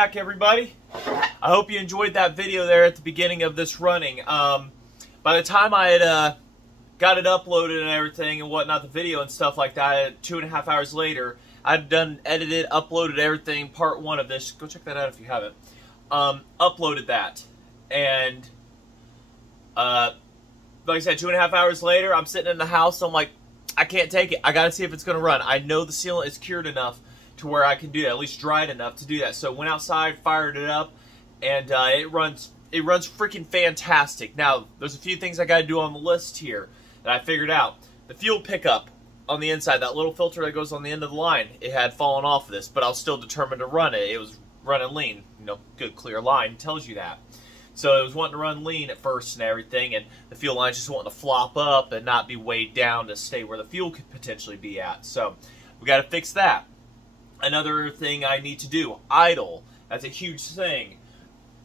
back, everybody. I hope you enjoyed that video there at the beginning of this running. By the time I had got it uploaded and everything and whatnot, the video and stuff like that, 2.5 hours later, I'd done, edited, uploaded everything, part 1 of this. Go check that out if you haven't. Uploaded that. And, like I said, 2.5 hours later, I'm sitting in the house. I'm like, I can't take it. I got to see if it's going to run. I know the sealant is cured enough to where I can do that, at least dried enough to do that. So went outside, fired it up, and it runs freaking fantastic. Now, there's a few things I got to do on the list here that I figured out. The fuel pickup on the inside, that little filter that goes on the end of the line, it had fallen off of this, but I was still determined to run it. It was running lean. You know, good clear line tells you that. So it was wanting to run lean at first and everything, and the fuel line's just wanting to flop up and not be weighed down to stay where the fuel could potentially be at. So we got to fix that. Another thing I need to do, idle. That's a huge thing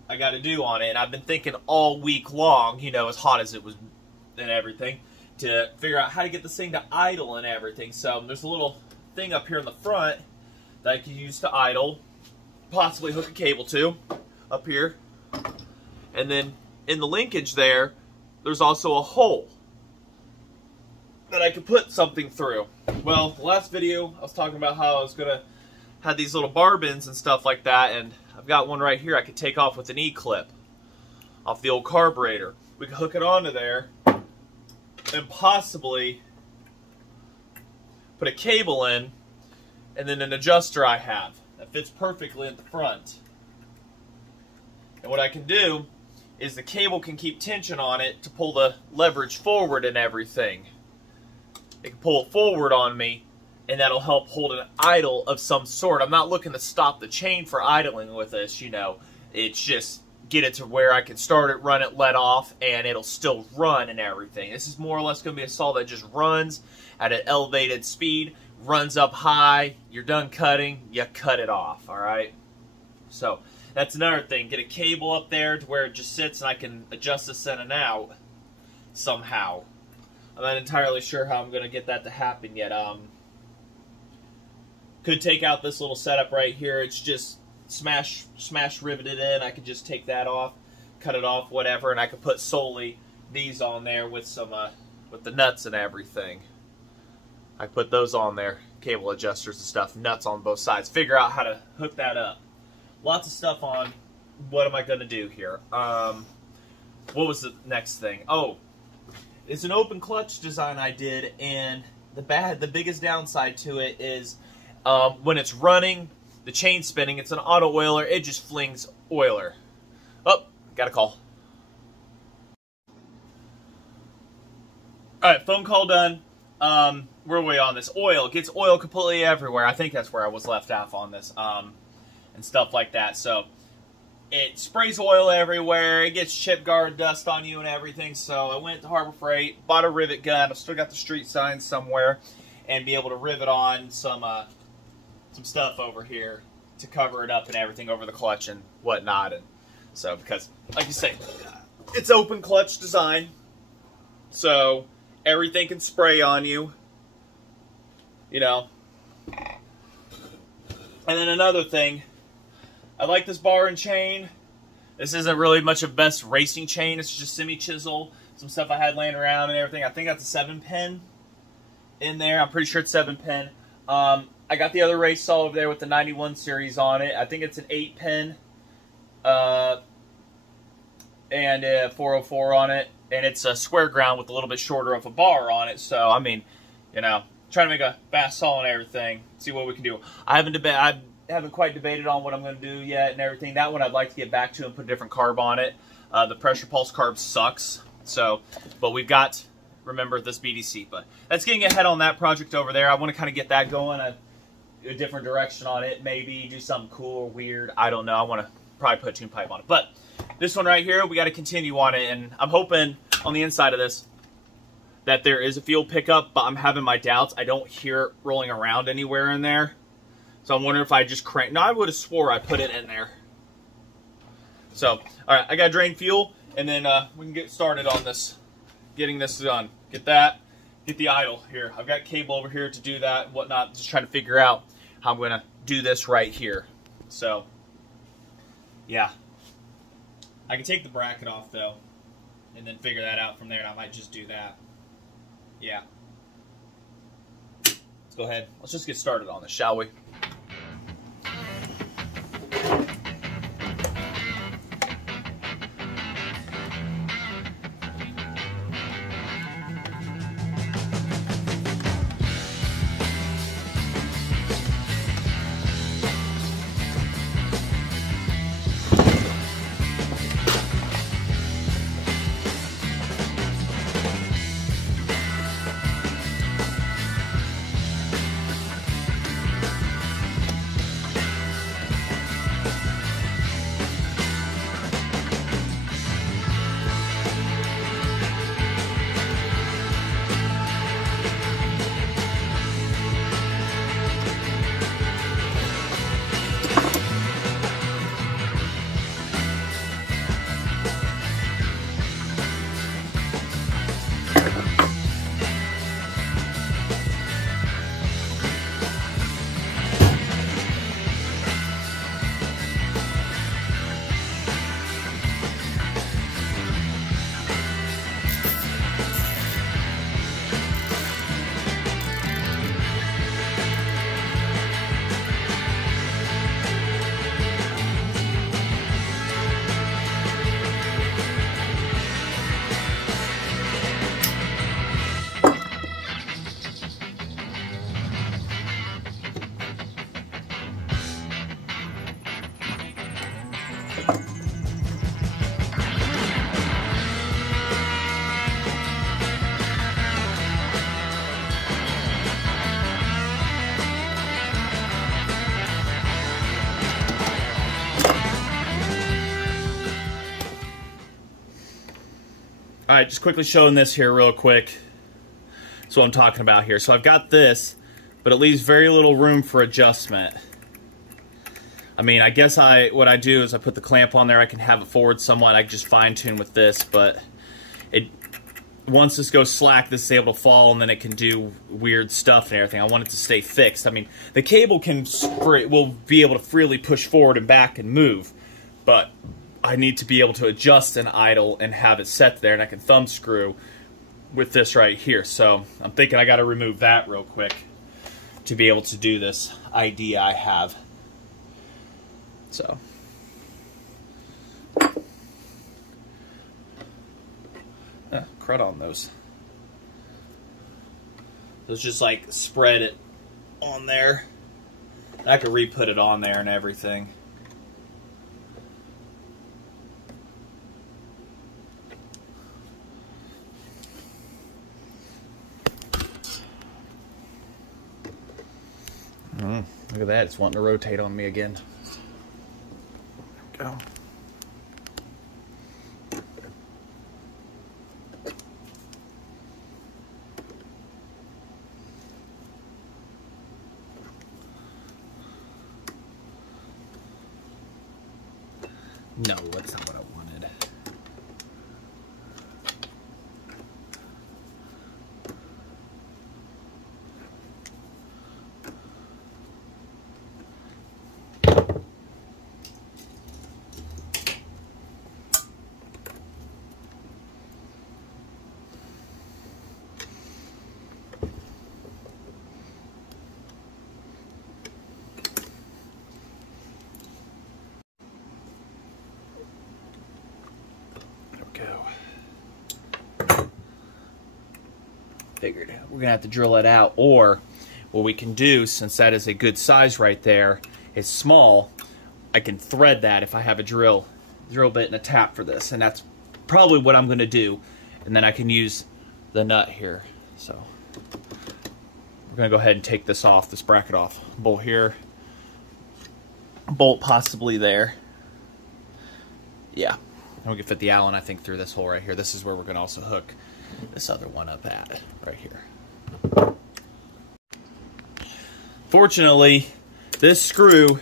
I got to do on it, and I've been thinking all week long, you know, as hot as it was and everything, to figure out how to get this thing to idle and everything. So there's a little thing up here in the front that I can use to idle, possibly hook a cable to, up here. And then in the linkage there, there's also a hole that I could put something through. Well, the last video, I was talking about how I was going to have these little bar bins and stuff like that, and I've got one right here I could take off with an E-clip off the old carburetor. We could hook it onto there and possibly put a cable in, and then an adjuster I have that fits perfectly at the front. And what I can do is the cable can keep tension on it to pull the leverage forward and everything. It can pull it forward on me, and that'll help hold an idle of some sort. I'm not looking to stop the chain for idling with this, you know. It's just get it to where I can start it, run it, let off, and it'll still run and everything. This is more or less going to be a saw that just runs at an elevated speed, runs up high, you're done cutting, you cut it off, alright? So that's another thing. Get a cable up there to where it just sits and I can adjust this in and out somehow. I'm not entirely sure how I'm going to get that to happen yet. Could take out this little setup right here. It's just smash riveted in. I could just take that off, cut it off, whatever, and I could put solely these on there with some with the nuts and everything. I put those on there, cable adjusters and stuff, nuts on both sides. Figure out how to hook that up. Lots of stuff on what am I going to do here. What was the next thing? Oh, it's an open clutch design I did, and the biggest downside to it is when it's running, the chain spinning, it's an auto oiler, it just flings oiler. Oh, got a call. Alright, phone call done. Where are we on this? Oil. It gets oil completely everywhere. I think that's where I was left off on this. And stuff like that. So it sprays oil everywhere. It gets chip guard dust on you and everything. So I went to Harbor Freight, bought a rivet gun. I've still got the street sign somewhere, and be able to rivet on some stuff over here to cover it up and everything over the clutch and whatnot. And so, because like you say, it's open clutch design, so everything can spray on you, you know. And then another thing, I like this bar and chain. This isn't really much of best racing chain. It's just semi-chisel. Some stuff I had laying around and everything. I think that's a 7-pin in there. I'm pretty sure it's 7-pin. I got the other race saw over there with the 91 series on it. I think it's an 8-pin and a 404 on it. And it's a square ground with a little bit shorter of a bar on it. So, I mean, you know, trying to make a fast saw and everything. See what we can do. I haven't quite debated on what I'm going to do yet and everything. That one I'd like to get back to and put a different carb on it. The pressure pulse carb sucks. So, but we've got, remember, this BDC. But that's getting ahead on that project over there. I want to kind of get that going. A different direction on it. Maybe do something cool or weird. I don't know. I want to probably put a tune pipe on it. But this one right here, we got to continue on it. And I'm hoping on the inside of this that there is a fuel pickup, but I'm having my doubts. I don't hear it rolling around anywhere in there. So I'm wondering if I just crank. No, I would have swore I put it in there. So, all right, I got to drain fuel, and then we can get started on this, getting this done. Get that, get the idle here. I've got cable over here to do that and whatnot. Just trying to figure out how I'm going to do this right here. So, Yeah. I can take the bracket off, though, and then figure that out from there, and I might just do that. Yeah. Let's go ahead. Let's just get started on this, shall we? All right, just quickly showing this here real quick. That's what I'm talking about here. So I've got this, but it leaves very little room for adjustment. I mean, I guess what I do is I put the clamp on there. I can have it forward somewhat. I can just fine tune with this, but once this goes slack, this is able to fall, and then it can do weird stuff and everything. I want it to stay fixed. I mean, the cable will be able to freely push forward and back and move, but I need to be able to adjust and idle and have it set there, and I can thumb screw with this right here. So I'm thinking I got to remove that real quick to be able to do this idea I have. So crud on those. Those just like spread it on there. I could re-put it on there and everything. Look at that, it's wanting to rotate on me again. There we go. No, that's not what I wanted. Figured we're gonna have to drill it out, or what we can do, since that is a good size right there, it's small, I can thread that if I have a drill bit and a tap for this, and that's probably what I'm gonna do, and then I can use the nut here. So we're gonna go ahead and take this off, this bracket off. Bolt here, bolt possibly there. Yeah, and we can fit the Allen, I think, through this hole right here. This is where we're gonna also hook this other one up at, right here. Fortunately, this screw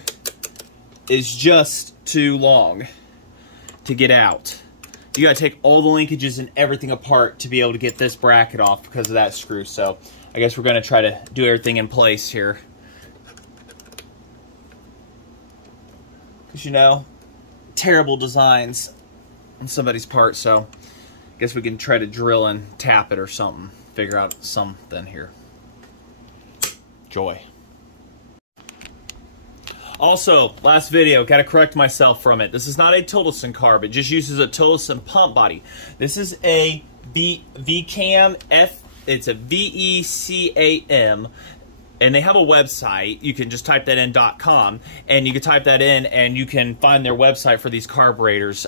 is just too long to get out. You gotta take all the linkages and everything apart to be able to get this bracket off because of that screw. So I guess we're gonna try to do everything in place here. Because, you know, terrible designs on somebody's part, so I guess we can try to drill and tap it or something. Figure out something here. Joy. Also, last video, got to correct myself from it. This is not a Tildeson carb. It just uses a Tildeson pump body. This is a VCAM F. It's a VECAM, and they have a website. You can just type that in .com, and you can type that in, and you can find their website for these carburetors.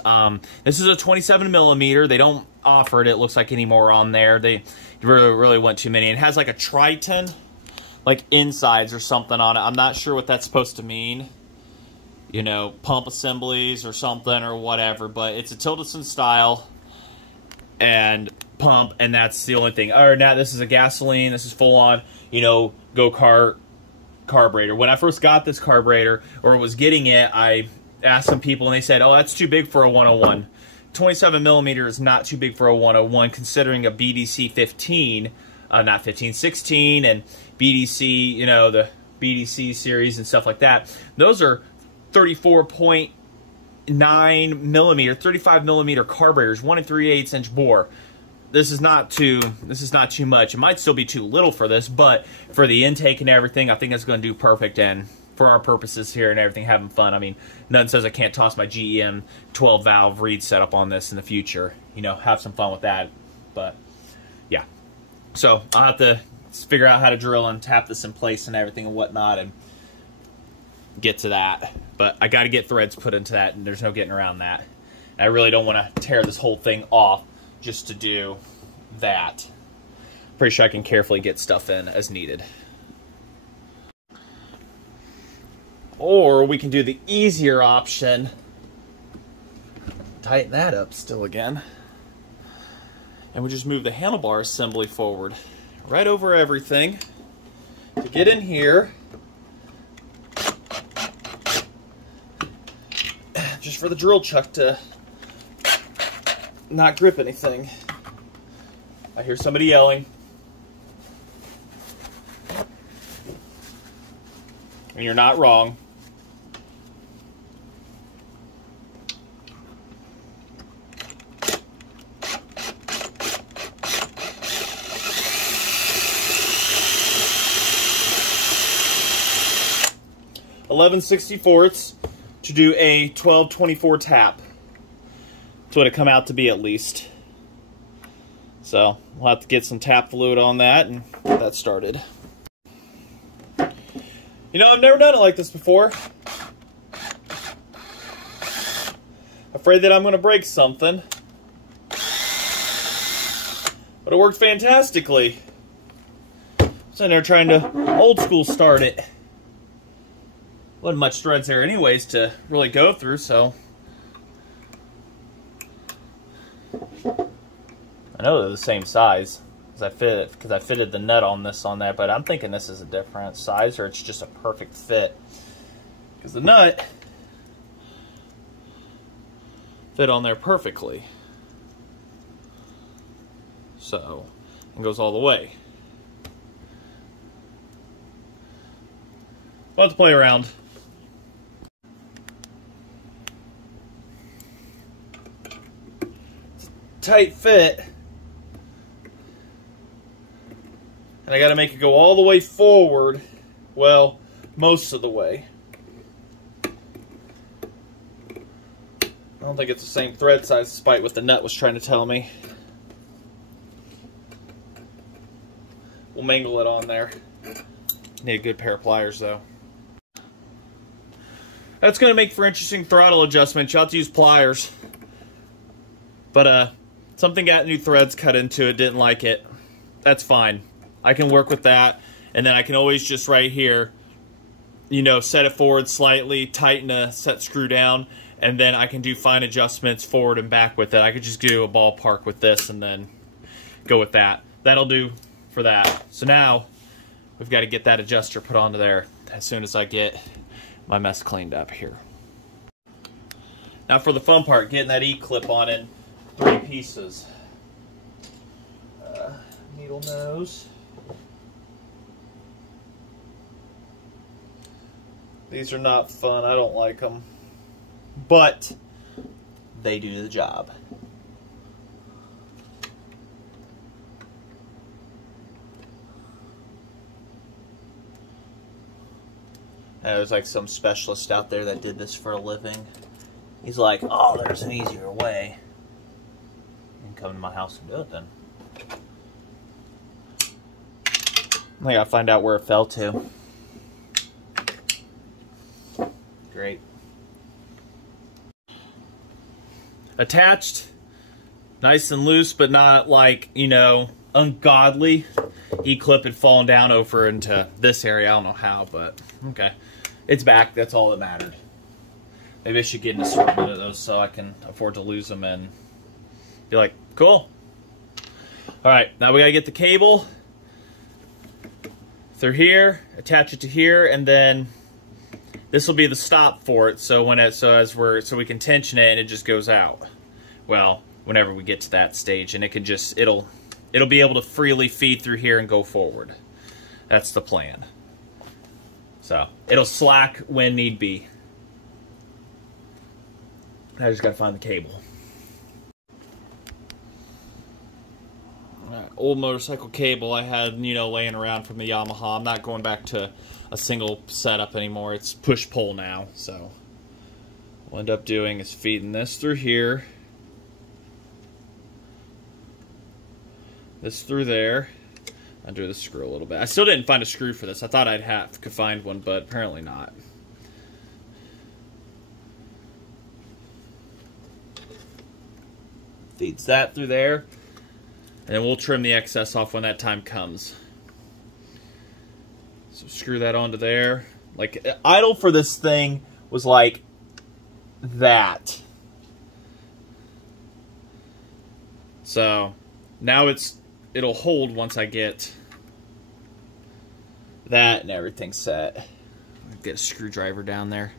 This is a 27 millimeter. They don't offer it. It looks like anymore on there. They really want too many. It has like a Triton, like insides or something on it. I'm not sure what that's supposed to mean. You know, pump assemblies or something or whatever. But it's a Tildeson style and pump, and that's the only thing. Other than that, this is a gasoline. This is full on, you know, go-kart carburetor. When I first got this carburetor, or was getting it, I asked some people, and they said, oh, that's too big for a 101. 27 millimeter is not too big for a 101, considering a BDC 15, not 15, 16, and BDC, you know, the BDC series and stuff like that. Those are 34.9 millimeter, 35 millimeter carburetors, 1 3/8 inch bore. This is not too much. It might still be too little for this, but for the intake and everything, I think it's going to do perfect. And for our purposes here and everything, having fun. I mean, nothing says I can't toss my GEM 12 valve reed setup on this in the future. You know, have some fun with that. But yeah, so I'll have to figure out how to drill and tap this in place and everything and whatnot, and get to that. But I got to get threads put into that, and there's no getting around that. And I really don't want to tear this whole thing off just to do that. Pretty sure I can carefully get stuff in as needed. Or we can do the easier option. Tighten that up still again. And we just move the handlebar assembly forward. Right over everything. To get in here. Just for the drill chuck to not grip anything. I hear somebody yelling. And you're not wrong. (11/64) to do a 12/24 tap. That's what it come out to be, at least. So we'll have to get some tap fluid on that and get that started. You know, I've never done it like this before. Afraid that I'm going to break something. But it worked fantastically. Sitting there trying to old school start it. Wasn't much threads there anyways to really go through, so. I know they're the same size because I fitted the nut on this on that, but I'm thinking this is a different size, or it's just a perfect fit. Because the nut fit on there perfectly. So, it goes all the way. We'll have to play around. Tight fit. And I got to make it go all the way forward. Well, most of the way. I don't think it's the same thread size, despite what the nut was trying to tell me. We'll mangle it on there. Need a good pair of pliers, though. That's going to make for interesting throttle adjustments. You'll have to use pliers. But, something got new threads cut into it, didn't like it. That's fine. I can work with that, and then I can always just right here, you know, set it forward slightly, tighten a set screw down, and then I can do fine adjustments forward and back with it. I could just do a ballpark with this and then go with that. That'll do for that. So now we've got to get that adjuster put onto there as soon as I get my mess cleaned up here. Now for the fun part, getting that E-clip on in 3 pieces. Needle nose. These are not fun. I don't like them. But they do the job. There's like some specialist out there that did this for a living. He's like, oh, there's an easier way. You can come to my house and do it then. I gotta find out where it fell to. Great. Attached, nice and loose, but not like, you know, ungodly. E-clip had fallen down over into this area. I don't know how, but okay. It's back. That's all that mattered. Maybe I should get an assortment of those so I can afford to lose them and be like, cool. All right, now we gotta get the cable through here, attach it to here, and then this will be the stop for it. So so we can tension it and it just goes out. Well, whenever we get to that stage, and it can just it'll be able to freely feed through here and go forward. That's the plan. So it'll slack when need be. I just gotta find the cable. Old motorcycle cable I had, you know, laying around from the Yamaha. I'm not going back to a single setup anymore. It's push-pull now. So what we'll end up doing is feeding this through here, this through there. Undo the screw a little bit. I still didn't find a screw for this. I thought could find one, but apparently not. Feeds that through there. And then we'll trim the excess off when that time comes. So screw that onto there. Like, idle for this thing was like that. So now it'll hold once I get that and everything set. Get a screwdriver down there.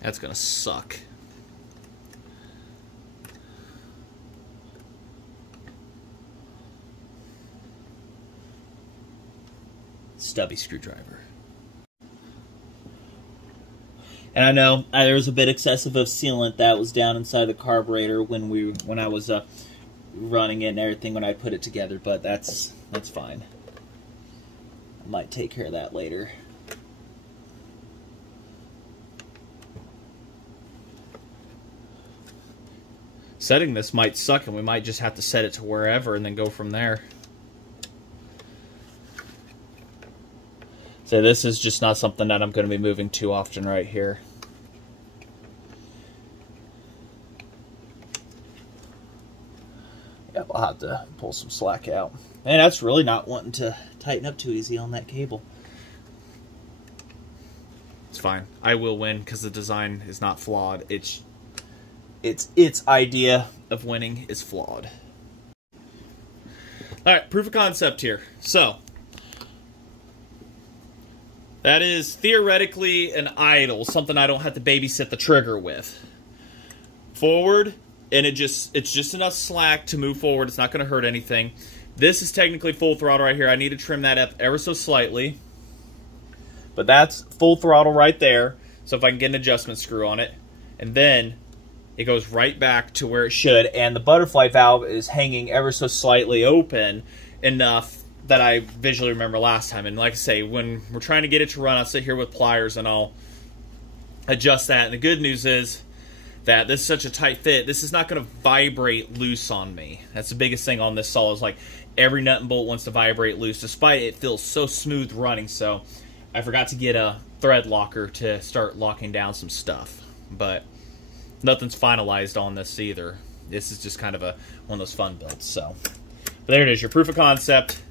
That's gonna suck. Stubby screwdriver. And I know there was a bit excessive of sealant that was down inside the carburetor when I was running it and everything when I put it together, but that's fine. I might take care of that later. Setting this might suck, and we might just have to set it to wherever and then go from there. So this is just not something that I'm going to be moving too often right here. Yep, I'll have to pull some slack out. And that's really not wanting to tighten up too easy on that cable. It's fine. I will win because the design is not flawed. Its idea of winning is flawed. Alright, proof of concept here. So that is theoretically an idle, something I don't have to babysit the trigger with. Forward, and it's just enough slack to move forward. It's not going to hurt anything. This is technically full throttle right here. I need to trim that up ever so slightly. But that's full throttle right there. So if I can get an adjustment screw on it. And then it goes right back to where it should. And the butterfly valve is hanging ever so slightly open enough that I visually remember last time. And like I say, when we're trying to get it to run, I'll sit here with pliers and I'll adjust that. And the good news is that this is such a tight fit, this is not going to vibrate loose on me. That's the biggest thing on this saw, is like every nut and bolt wants to vibrate loose, despite it feels so smooth running. So I forgot to get a thread locker to start locking down some stuff. But nothing's finalized on this either. This is just kind of one of those fun builds. So but there it is, your proof of concept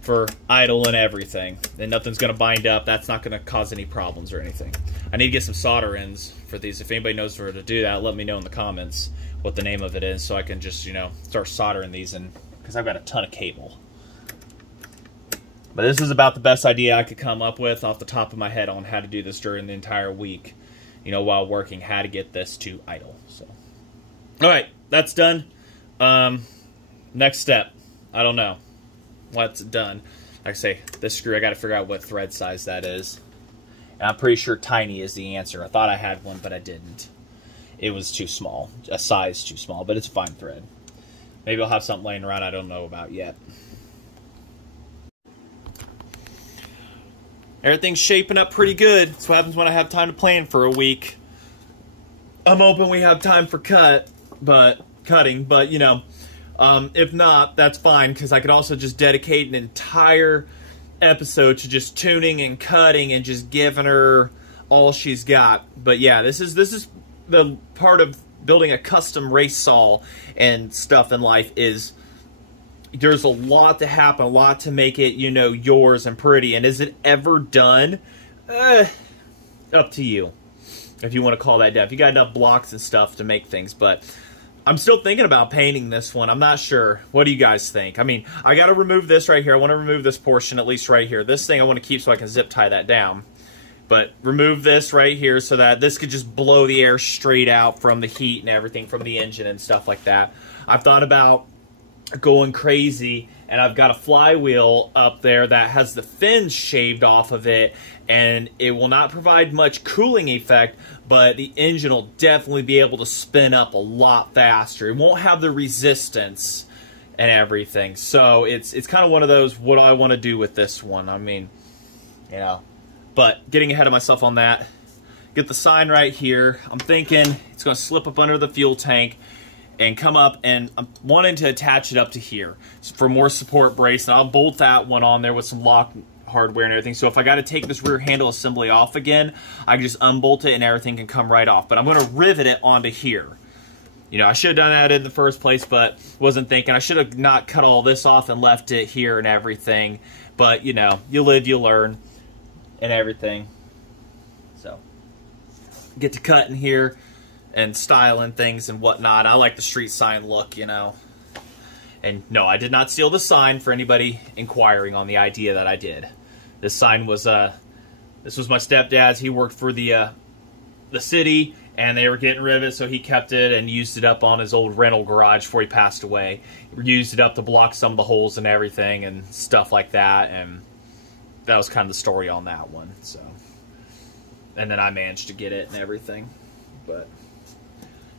for idle and everything. And nothing's going to bind up. That's not going to cause any problems or anything. I need to get some solder ends for these. If anybody knows where to do that, let me know in the comments what the name of it is so I can just, you know, start soldering these in, because I've got a ton of cable. But this is about the best idea I could come up with off the top of my head on how to do this during the entire week, you know, while working, how to get this to idle. So, all right, that's done. Next step, I don't know what's done. Like I say, this screw, I got to figure out what thread size that is. And I'm pretty sure tiny is the answer. I thought I had one, but I didn't. It was too small, a size too small, but it's a fine thread. Maybe I'll have something laying around I don't know about yet. Everything's shaping up pretty good. That's what happens when I have time to plan for a week. I'm hoping we have time for cutting, but you know, if not, that's fine, because I could also just dedicate an entire episode to just tuning and cutting and just giving her all she's got. But yeah, this is the part of building a custom race saw and stuff in life, is there's a lot to happen, a lot to make it, you know, yours and pretty. And is it ever done? Up to you, if you want to call that done. If you got enough blocks and stuff to make things. But I'm still thinking about painting this one. I'm not sure. What do you guys think? I mean, I got to remove this right here. I want to remove this portion, at least right here. This thing I want to keep so I can zip tie that down. But remove this right here so that this could just blow the air straight out from the heat and everything from the engine and stuff like that. I've thought about going crazy, and I've got a flywheel up there that has the fins shaved off of it, and it will not provide much cooling effect, but the engine will definitely be able to spin up a lot faster. It won't have the resistance and everything. So it's kind of one of those, what do I want to do with this one? I mean, you know, but getting ahead of myself on that. Get the sign right here. I'm thinking it's going to slip up under the fuel tank and come up, and I'm wanting to attach it up to here for more support brace, and I'll bolt that one on there with some lock hardware and everything. So if I got to take this rear handle assembly off again, I can just unbolt it and everything can come right off. But I'm going to rivet it onto here. You know, I should have done that in the first place, but wasn't thinking. I should have not cut all this off and left it here and everything. But, you know, you live, you learn and everything. So, get to cutting here and styling things and whatnot. I like the street sign look, you know. And no, I did not steal the sign, for anybody inquiring on the idea that I did. This sign was this was my stepdad's. He worked for the city, and they were getting rid of it, so he kept it and used it up on his old rental garage before he passed away. He used it up to block some of the holes and everything and stuff like that, and that was kind of the story on that one. So, and then I managed to get it and everything, but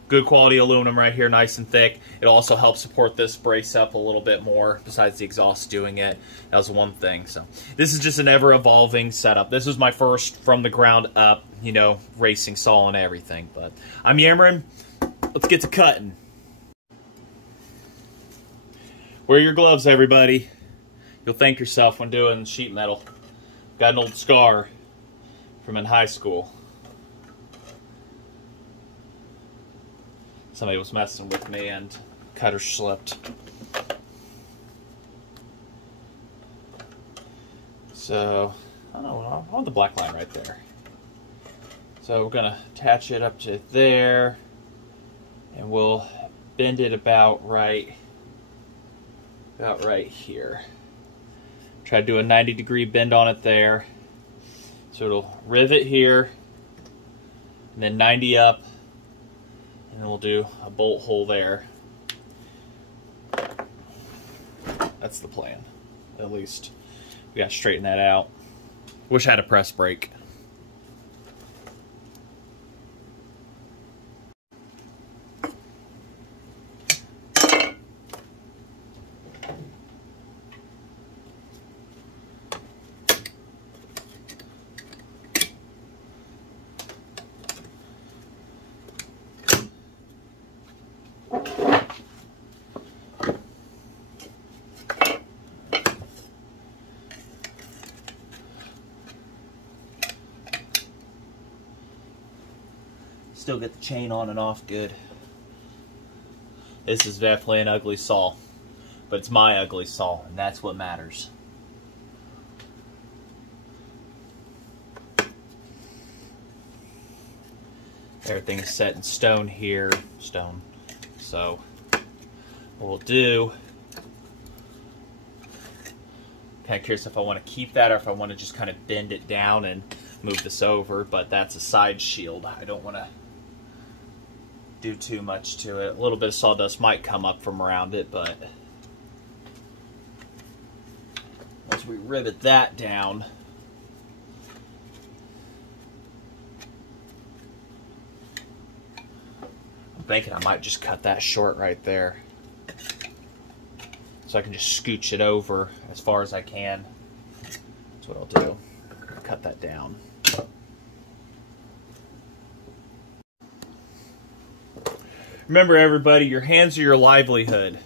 good quality aluminum right here, nice and thick. It also helps support this brace up a little bit more, besides the exhaust doing it. That was one thing. So this is just an ever-evolving setup. This was my first from the ground up, you know, racing saw and everything. But I'm yammering. Let's get to cutting. Wear your gloves, everybody. You'll thank yourself when doing sheet metal. Got an old scar from in high school. Somebody was messing with me and cutter slipped. So, I don't know, I want the black line right there. So we're gonna attach it up to there, and we'll bend it about right here. Try to do a 90-degree bend on it there. So it'll rivet here, and then 90 up. And then we'll do a bolt hole there. That's the plan, at least. We got to straighten that out. Wish I had a press brake. Still get the chain on and off good. This is definitely an ugly saw, but it's my ugly saw, and that's what matters. Everything's set in stone here, So what we'll do, kind of curious if I want to keep that or if I want to just kind of bend it down and move this over, but that's a side shield. I don't want to do too much to it. A little bit of sawdust might come up from around it, but once we rivet that down, thinking I might just cut that short right there, so I can just scooch it over as far as I can. That's what I'll do. Cut that down. Remember, everybody, your hands are your livelihood.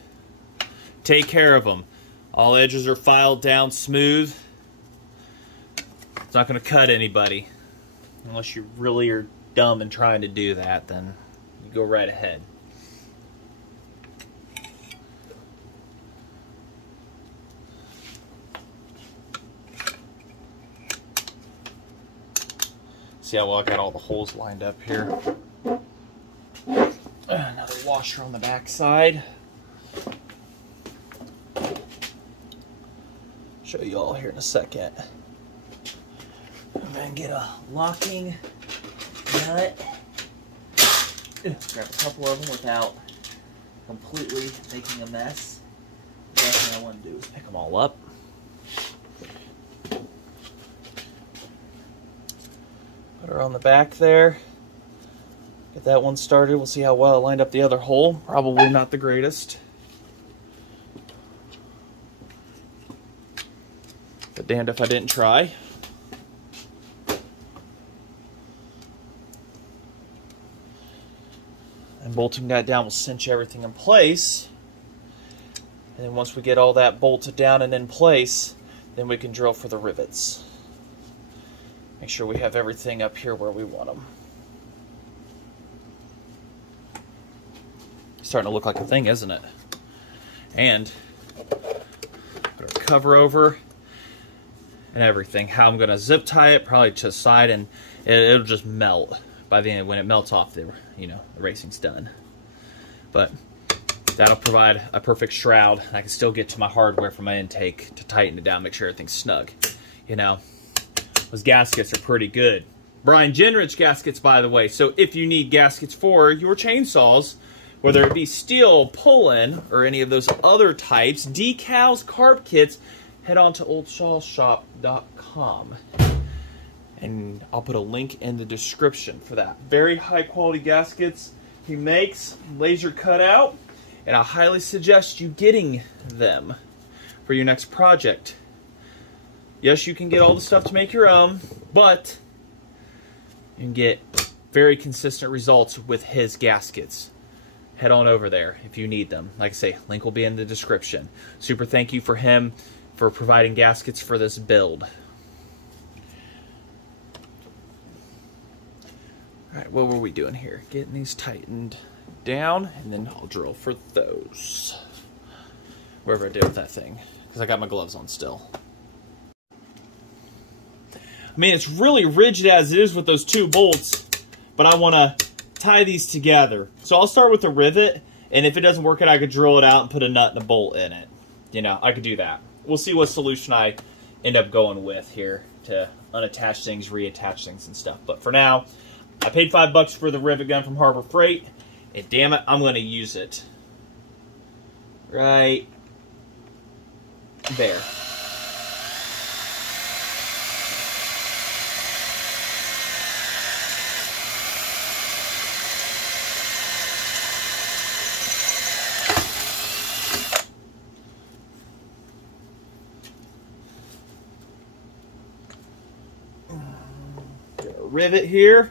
Take care of them. All edges are filed down smooth. It's not going to cut anybody. Unless you really are dumb and trying to do that, then you go right ahead. See how well I got all the holes lined up here. Another washer on the back side. Show you all here in a second. And then get a locking nut. Grab a couple of them without completely making a mess. The last thing I want to do is pick them all up. Put her on the back there. Get that one started. We'll see how well I lined up the other hole. Probably not the greatest, but damned if I didn't try. And bolting that down will cinch everything in place. And then once we get all that bolted down and in place, then we can drill for the rivets. Make sure we have everything up here where we want them. Starting to look like a thing, isn't it? And put our cover over and everything. How I'm going to zip tie it, probably to the side, and it'll just melt by the end. When it melts off, the racing's done. But that'll provide a perfect shroud. I can still get to my hardware from my intake to tighten it down, make sure everything's snug. Those gaskets are pretty good. Brian Genrich gaskets, by the way. So if you need gaskets for your chainsaws, whether it be steel, pull-in, or any of those other types, decals, carb kits, head on to oldshawshop.com. And I'll put a link in the description for that. Very high quality gaskets he makes, laser cut out, and I highly suggest you getting them for your next project. Yes, you can get all the stuff to make your own, but you can get very consistent results with his gaskets. Head on over there if you need them. Like I say, link will be in the description. Super thank you for him for providing gaskets for this build. Alright, what were we doing here? Getting these tightened down, and then I'll drill for those. Wherever I did with that thing, because I got my gloves on still. I mean, it's really rigid as it is with those two bolts, but I want to tie these together. So I'll start with the rivet, and if it doesn't work out, I could drill it out and put a nut and a bolt in it. I could do that. We'll see what solution I end up going with here to unattach things, reattach things and stuff. But for now, I paid $5 for the rivet gun from Harbor Freight, and damn it, I'm going to use it. Right there. Rivet here.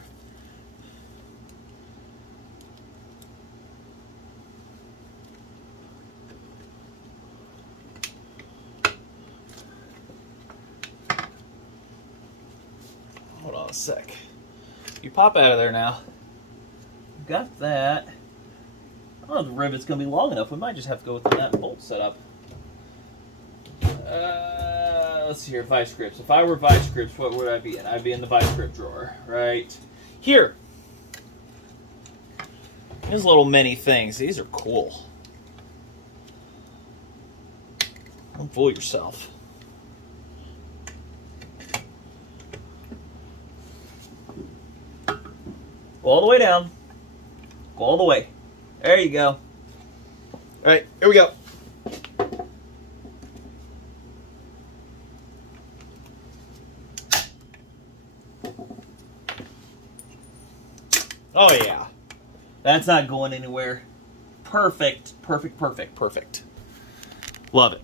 Hold on a sec. You pop out of there now. Got that. I don't know if the rivet's going to be long enough. We might just have to go with the nut and bolt setup. Let's see here, vice grips. If I were vice grips, what would I be in? I'd be in the vice grip drawer, right here. These little mini things. These are cool. Don't fool yourself. Go all the way down. Go all the way. There you go. All right, here we go. Oh yeah, That's not going anywhere. Perfect, perfect, perfect, perfect. Love it.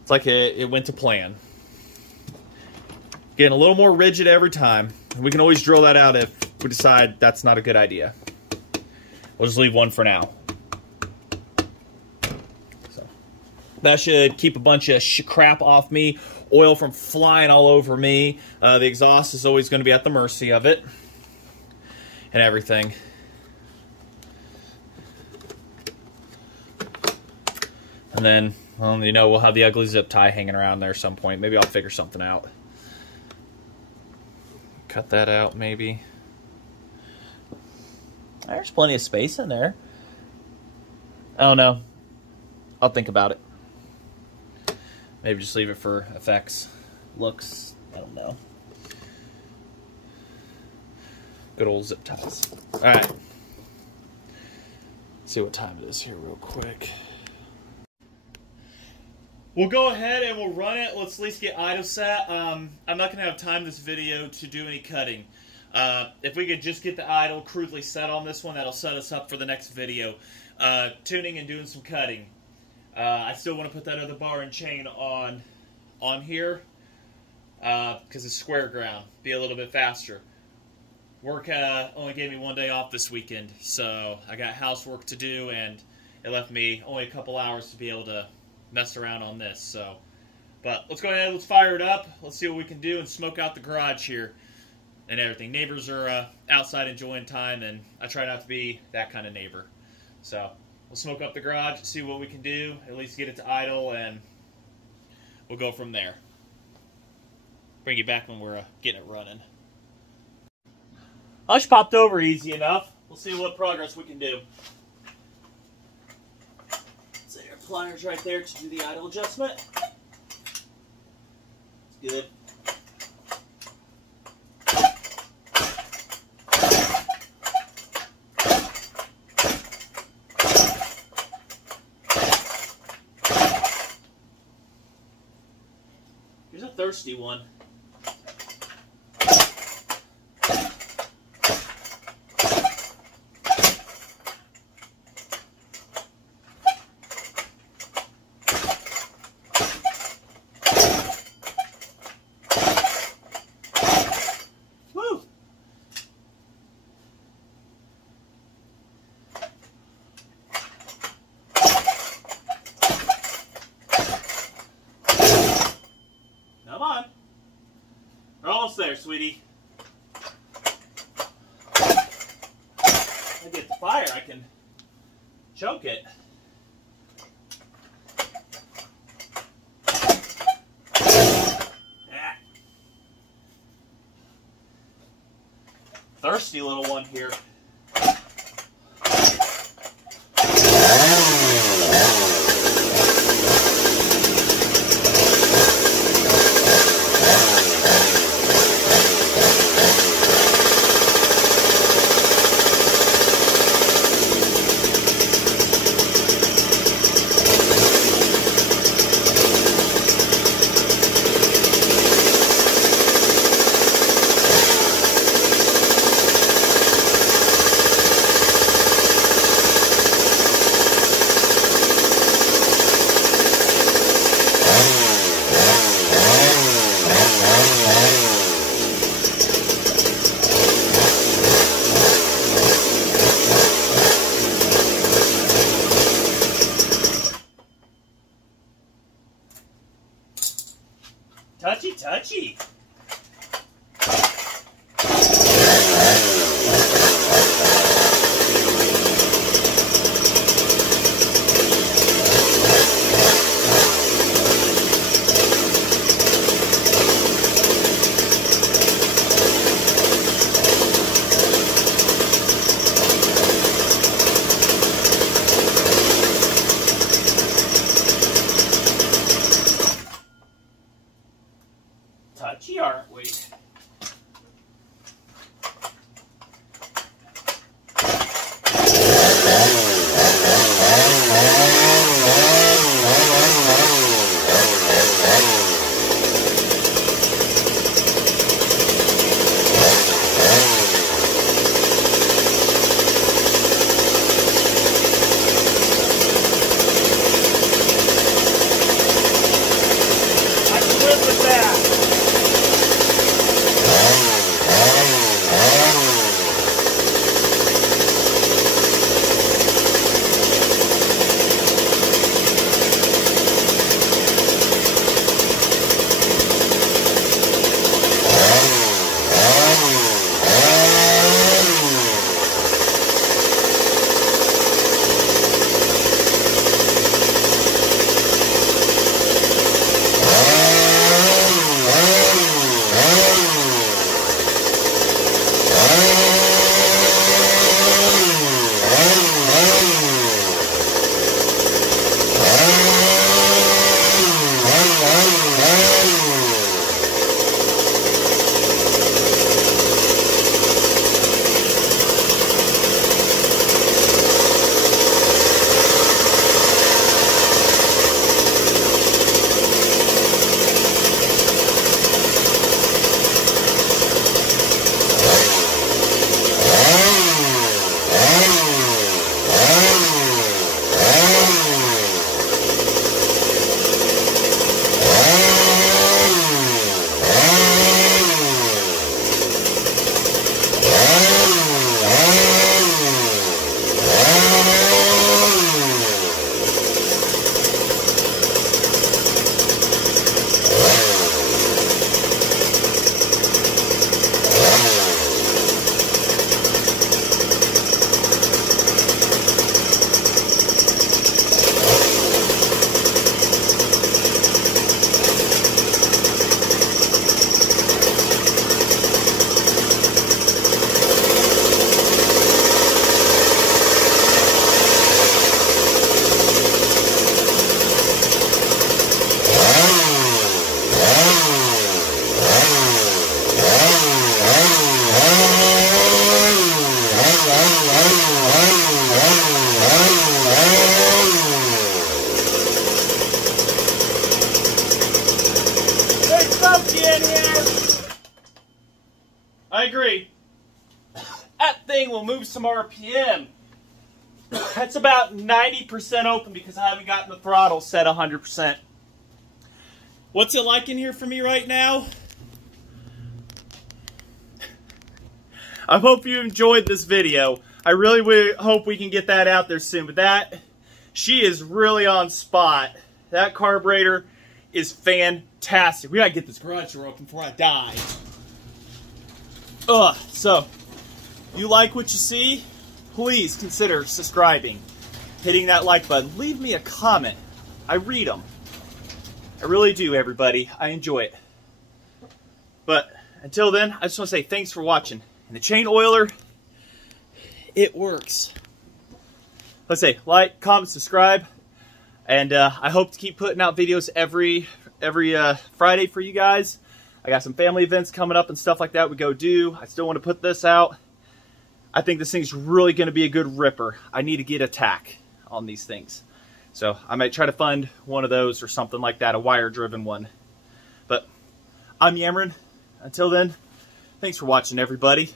It's like it went to plan. Getting a little more rigid every time. We can always drill that out if we decide that's not a good idea. We'll just leave one for now. So that should keep a bunch of crap off me. Oil from flying all over me. The exhaust is always going to be at the mercy of it. And everything. And then, well, you know, we'll have the ugly zip tie hanging around there at some point. Maybe I'll figure something out. Cut that out, maybe. There's plenty of space in there. I don't know. I'll think about it. Maybe just leave it for effects. Looks, I don't know. Good old zip ties. Alright. Let's see what time it is here real quick. We'll go ahead and we'll run it. Let's at least get idle set. I'm not going to have time this video to do any cutting. If we could just get the idle crudely set on this one, that'll set us up for the next video. Tuning and doing some cutting. I still want to put that other bar and chain on here because it's square ground. Be a little bit faster. Work only gave me one day off this weekend, so I got housework to do, and it left me only a couple hours to be able to mess around on this. So, but let's go ahead, let's fire it up, let's see what we can do and smoke out the garage here and everything. Neighbors are outside enjoying time, and I try not to be that kind of neighbor. So we'll smoke up the garage, see what we can do, at least get it to idle, and we'll go from there. Bring you back when we're getting it running. I just popped over easy enough. We'll see what progress we can do. So your pliers right there to do the idle adjustment. It's good. Here's a thirsty one. There, sweetie. I get the fire, I can choke it. Ah. Thirsty little one here. I agree. That thing will move some RPM. That's about 90% open because I haven't gotten the throttle set 100%. What's it like in here for me right now? I hope you enjoyed this video. I really hope we can get that out there soon. But she is really on spot. That carburetor is fantastic. We gotta get this garage door open before I die. So, you like what you see? Please consider subscribing, hitting that like button. Leave me a comment. I read them. I really do, everybody. I enjoy it. But until then, I just want to say thanks for watching. And the chain oiler, it works. Let's say like, comment, subscribe, and I hope to keep putting out videos every Friday for you guys. I got some family events coming up and stuff like that we go do. I still want to put this out. I think this thing's really going to be a good ripper. I need to get a tack on these things. So I might try to fund one of those or something like that, a wire-driven one. But I'm yammering. Until then, thanks for watching, everybody.